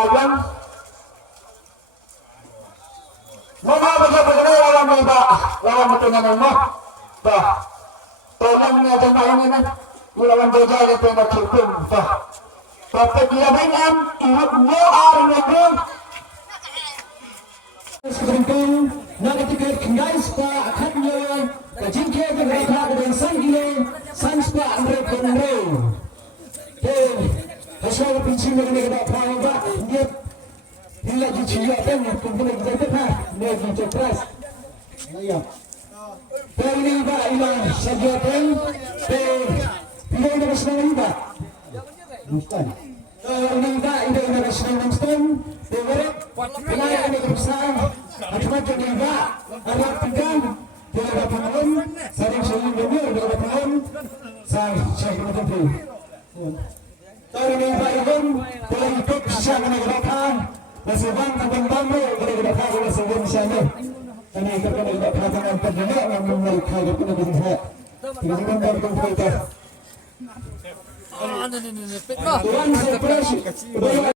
Ayan. Mga bagay lawan mo ba? Lawan mo ito naman mo. Ba? Tolang na itong mahingan na. Lawan bagay ito na tutum. Ba? Papaglabay ang ihap mo ang nagong. Sebentar, nak kita guys pak akhirnya kajingke berapa dengan sanggile sanspa andre konro. Then hasil pincin dengan kita paham tak? Dia hila jiwa kan kumpul kita tak? Dia jiwa keras. Ya. Dari pak ilah sajakan. Then pilih dari senang pak. Bukan. Ini pak ini dari senang Muslim. Dewerek, wilayah ini berusaha, akibat juga alat pegang, tidak ada pengen, saling saling dengar, tidak ada pengen, saya menentu. Tahun ini Pak Iwan telah ikut sisa kenegarakan, masih bang tentang bambu kenegarakan masih bang sana. Karena itu kenegarakan yang terdengar yang mereka itu kenegarakan. Tidak benar kita. Tuan saya